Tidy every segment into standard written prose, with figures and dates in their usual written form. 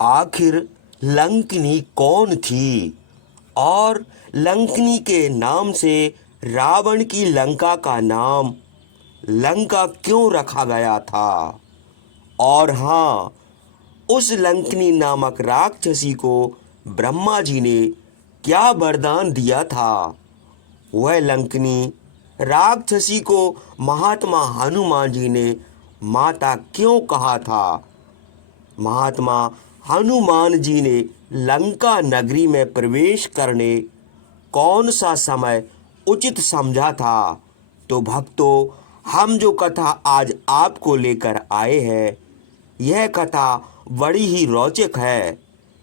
आखिर लंकिनी कौन थी और लंकिनी के नाम से रावण की लंका का नाम लंका क्यों रखा गया था। और हाँ, उस लंकिनी नामक राक्षसी को ब्रह्मा जी ने क्या वरदान दिया था। वह लंकिनी राक्षसी को महात्मा हनुमान जी ने माता क्यों कहा था। महात्मा हनुमान जी ने लंका नगरी में प्रवेश करने कौन सा समय उचित समझा था। तो भक्तों, हम जो कथा आज आपको लेकर आए हैं, यह कथा बड़ी ही रोचक है,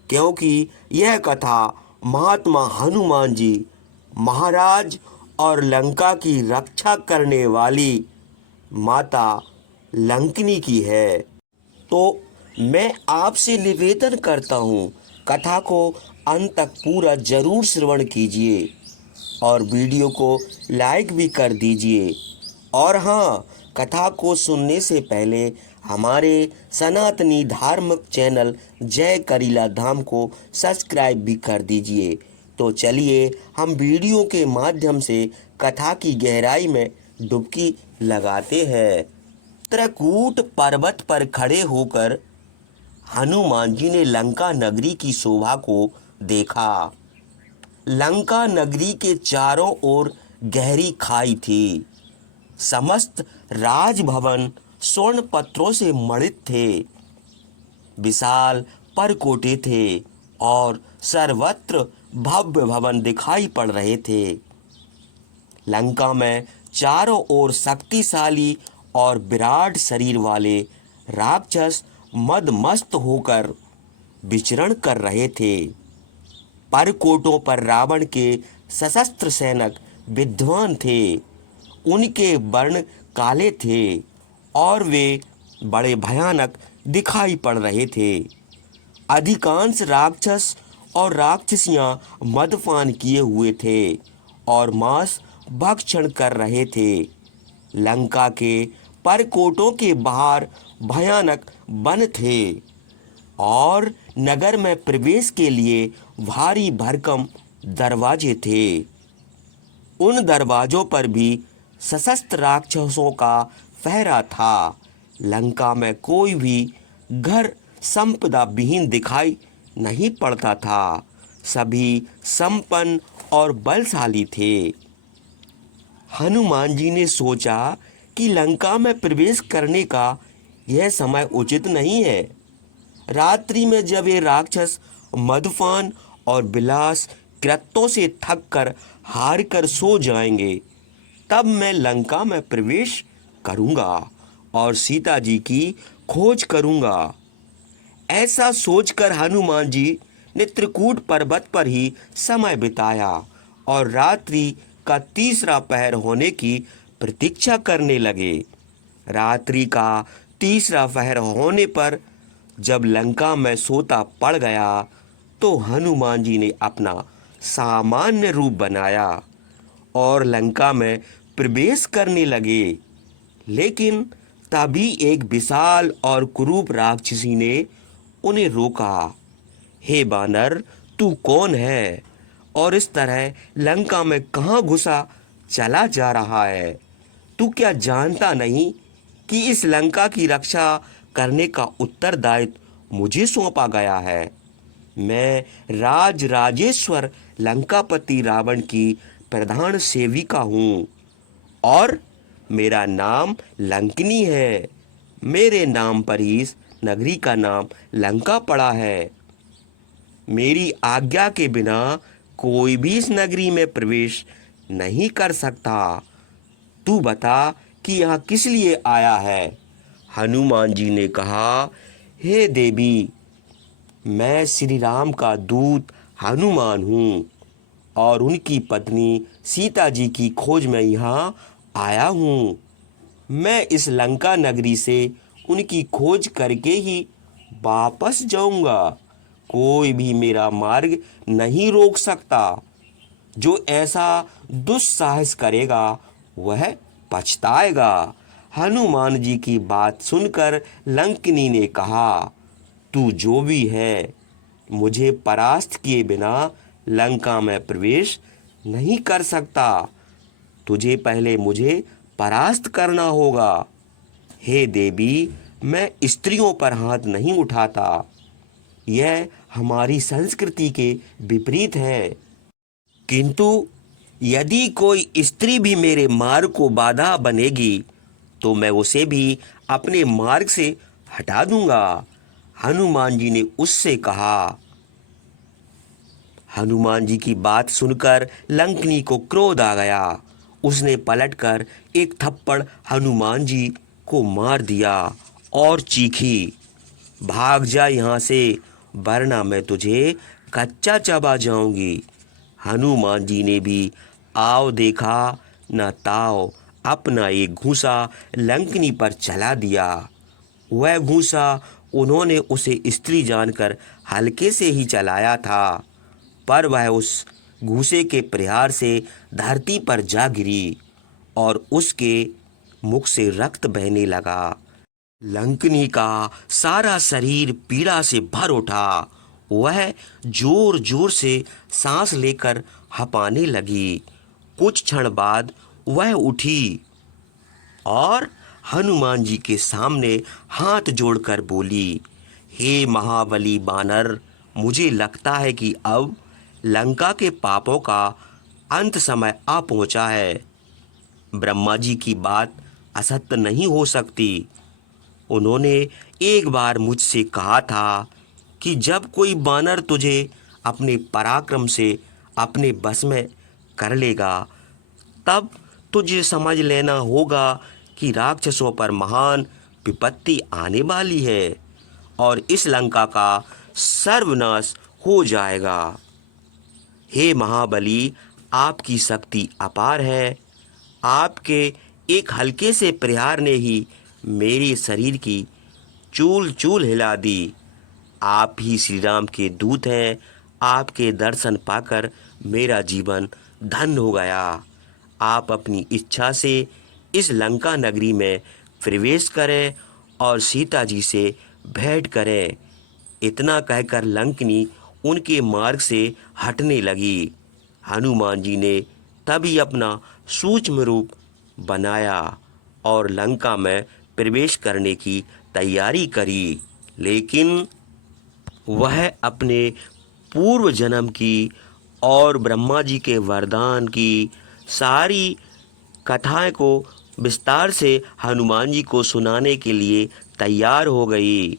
क्योंकि यह कथा महात्मा हनुमान जी महाराज और लंका की रक्षा करने वाली माता लंकिनी की है। तो मैं आपसे निवेदन करता हूँ, कथा को अंत तक पूरा जरूर श्रवण कीजिए और वीडियो को लाइक भी कर दीजिए। और हाँ, कथा को सुनने से पहले हमारे सनातनी धार्मिक चैनल जय करीला धाम को सब्सक्राइब भी कर दीजिए। तो चलिए हम वीडियो के माध्यम से कथा की गहराई में डुबकी लगाते हैं। चित्रकूट पर्वत पर खड़े होकर हनुमान जी ने लंका नगरी की शोभा को देखा। लंका नगरी के चारों ओर गहरी खाई थी। समस्त राजभवन स्वर्ण पत्रों से मणित थे। विशाल परकोटे थे और सर्वत्र भव्य भवन दिखाई पड़ रहे थे। लंका में चारों ओर शक्तिशाली और विराट शरीर वाले राक्षस मदमस्त होकर विचरण कर रहे थे। परकोटों पर रावण के सशस्त्र सैनिक विद्वान थे। उनके वर्ण काले थे और वे बड़े भयानक दिखाई पड़ रहे थे। अधिकांश राक्षस और राक्षसियां मदपान किए हुए थे और मांस भक्षण कर रहे थे। लंका के परकोटों के बाहर भयानक वन थे और नगर में प्रवेश के लिए भारी भरकम दरवाजे थे। उन दरवाजों पर भी सशस्त्र राक्षसों का पहरा था। लंका में कोई भी घर संपदा विहीन दिखाई नहीं पड़ता था। सभी संपन्न और बलशाली थे। हनुमान जी ने सोचा कि लंका में प्रवेश करने का यह समय उचित नहीं है। रात्रि में जब ये राक्षस मदपान और विलास कृत्यों से थक कर हार कर सो जाएंगे, तब मैं लंका में प्रवेश करूंगा और सीता जी की खोज करूंगा। ऐसा सोचकर हनुमान जी ने त्रिकूट पर्वत पर ही समय बिताया और रात्रि का तीसरा पहर होने की प्रतीक्षा करने लगे। रात्रि का तीसरा पहर होने पर जब लंका में सोता पड़ गया, तो हनुमान जी ने अपना सामान्य रूप बनाया और लंका में प्रवेश करने लगे। लेकिन तभी एक विशाल और कुरूप राक्षसी ने उन्हें रोका। हे बानर, तू कौन है और इस तरह लंका में कहाँ घुसा चला जा रहा है? तू क्या जानता नहीं कि इस लंका की रक्षा करने का उत्तरदायित्व मुझे सौंपा गया है? मैं राजेश्वर लंकापति रावण की प्रधान सेविका हूँ और मेरा नाम लंकिनी है। मेरे नाम पर ही इस नगरी का नाम लंका पड़ा है। मेरी आज्ञा के बिना कोई भी इस नगरी में प्रवेश नहीं कर सकता। तू बता कि यहाँ किस लिए आया है? हनुमान जी ने कहा, हे देवी, मैं श्री राम का दूत हनुमान हूँ और उनकी पत्नी सीता जी की खोज में यहाँ आया हूँ। मैं इस लंका नगरी से उनकी खोज करके ही वापस जाऊंगा। कोई भी मेरा मार्ग नहीं रोक सकता। जो ऐसा दुस्साहस करेगा वह पछताएगा। हनुमान जी की बात सुनकर लंकिनी ने कहा, तू जो भी है, मुझे परास्त किए बिना लंका में प्रवेश नहीं कर सकता। तुझे पहले मुझे परास्त करना होगा। हे देवी, मैं स्त्रियों पर हाथ नहीं उठाता। यह हमारी संस्कृति के विपरीत है। किंतु यदि कोई स्त्री भी मेरे मार्ग को बाधा बनेगी तो मैं उसे भी अपने मार्ग से हटा दूंगा। हनुमान जी ने उससे कहा। हनुमान जी की बात सुनकर लंकनी को क्रोध आ गया। उसने पलटकर एक थप्पड़ हनुमान जी को मार दिया और चीखी, भाग जा यहाँ से, वरना मैं तुझे कच्चा चबा जाऊंगी। हनुमान जी ने भी आव देखा न ताव अपना एक घूंसा लंकनी पर चला दिया। वह घूंसा उन्होंने उसे स्त्री जानकर हल्के से ही चलाया था, पर वह उस घूंसे के प्रहार से धरती पर जा गिरी और उसके मुख से रक्त बहने लगा। लंकनी का सारा शरीर पीड़ा से भर उठा। वह जोर जोर से सांस लेकर हंपाने लगी। कुछ क्षण बाद वह उठी और हनुमान जी के सामने हाथ जोड़कर बोली, हे महाबली बानर, मुझे लगता है कि अब लंका के पापों का अंत समय आ पहुंचा है। ब्रह्मा जी की बात असत्य नहीं हो सकती। उन्होंने एक बार मुझसे कहा था कि जब कोई बानर तुझे अपने पराक्रम से अपने बस में कर लेगा, तब तुझे समझ लेना होगा कि राक्षसों पर महान विपत्ति आने वाली है और इस लंका का सर्वनाश हो जाएगा। हे महाबली, आपकी शक्ति अपार है। आपके एक हल्के से प्रहार ने ही मेरे शरीर की चूल चूल हिला दी। आप ही श्री राम के दूत हैं। आपके दर्शन पाकर मेरा जीवन धन्य हो गया। आप अपनी इच्छा से इस लंका नगरी में प्रवेश करें और सीता जी से भेंट करें। इतना कहकर लंकनी उनके मार्ग से हटने लगी। हनुमान जी ने तभी अपना सूक्ष्म रूप बनाया और लंका में प्रवेश करने की तैयारी करी, लेकिन वह अपने पूर्व जन्म की और ब्रह्मा जी के वरदान की सारी कथाएं को विस्तार से हनुमान जी को सुनाने के लिए तैयार हो गई।